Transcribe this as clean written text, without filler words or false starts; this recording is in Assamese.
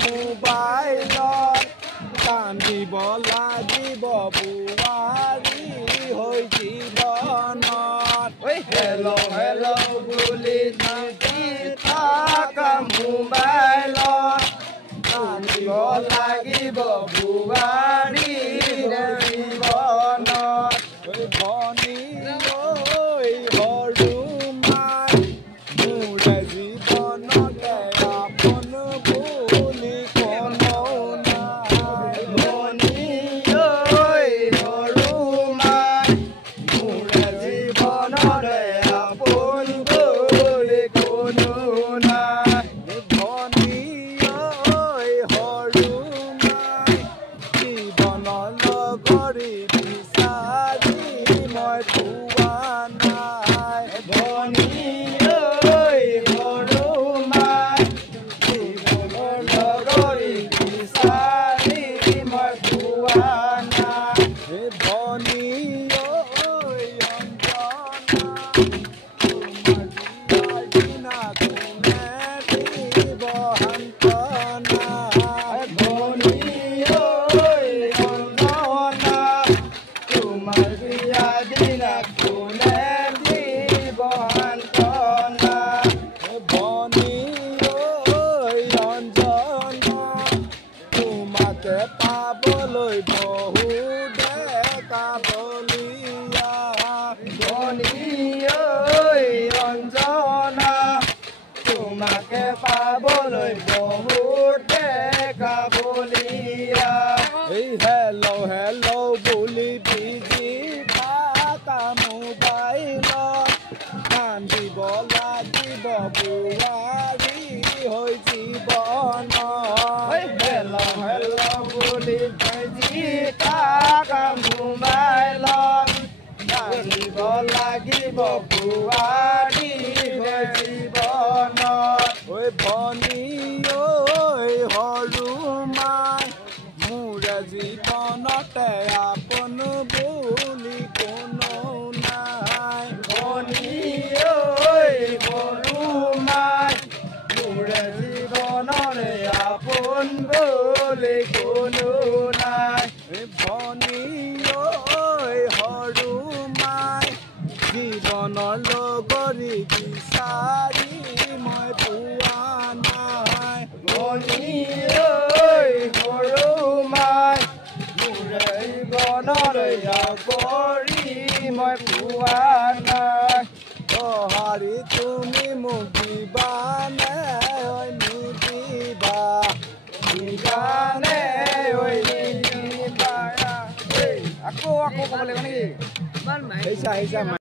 মোবাইলত কান্দিব লাগিব বুৱাৰী হৈ জীৱনত হেল্ল' হেল্ল' বুলি কান্দি থাকা মোবাইলত কান্দিব লাগিব বুৱাৰী জীৱনত ভনী ঐ সৰু মাই মোৰে জীৱনতে আপোন বুলি কোনো নাই ভনী ঐ সৰু মাই মোৰে জীৱনতে আপোন বুলি কোনো নাই ভনী ঐ সৰু মাই জীৱনৰ লগৰী বিচাৰি মই পোৱা নাই ভনী ঐ সৰু মাই জীৱনৰ লগৰী বিচাৰি মই পোৱা নাই ভনী ঐ অঞ্জনা তোমাৰ বিয়াৰ দিনা কোনে দিব সান্তনা ভনী ঐ অঞ্জনা তোমাৰ বিয়াৰ দিনা কোনে দিব সান্তনা ভনী ঐ অঞ্জনা তোমাকে পাবলৈ বহু ডেকা বলিয়া ভনী ঐ অঞ্জনা তোমাকে পাবলৈ বহু ডেকা বলিয়া হেল্ল' হেল্ল' বুলি বিজি থাকা মোবাইলত কান্দিব লাগিব বুৱাৰী হৈ জীৱনত হেল্ল' হেল্ল' বুলি বিজি থাকা মোবাইলত কান্দিব লাগিব বুৱাৰী হৈ জীৱনত ভনী ঐ সৰু মাই মোৰে জীৱনতে আপোন বুলি কোনো নাই ভনী ঐ সৰু মাই মোৰে জীৱনৰে আপোন বুলি কোনো নাই ভনী ঐ সৰু মাই জীৱনৰ লগৰী বিচাৰি মই পোৱা নাই ভনী ঐ সৰু মাই মোৰে জীৱনৰে লগৰী মই পোৱা নাই সঁহাৰি তুমি মোক দিবানে ঐ নিদিবা দিবানে ঐ নিদিবা আকৌ ক'ব লাগিব নেকি